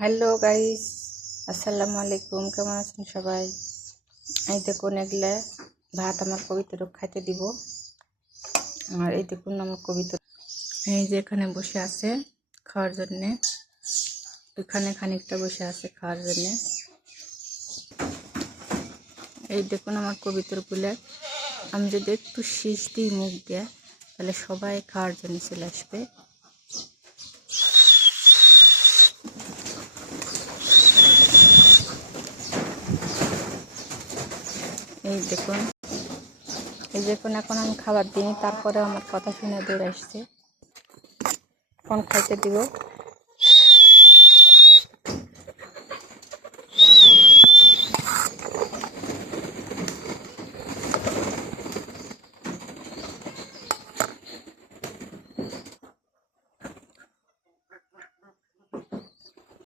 Hello guys, আসসালামু আলাইকুম। কেমন আছেন সবাই? এই দেখুন, এগুলা ভাত আমার কবিতর খাইতে দিব। আর এই দেখুন আমার কবিতর এই যে এখানে বসে আছে খাওয়ার জন্যে, এখানে খানিকটা বসে আছে খাওয়ার জন্যে। এই দেখুন আমার কবিতর গুলো, আমি যদি একটু শীষ দিই মুখ দিয়ে, তাহলে সবাই খাওয়ার জন্য চলে আসবে। এই দেখুন, এখন আমি খাবার দিই, তারপরে আমার কথা শুনে দৌড়ে আসছে, কোন খাইতে দিব।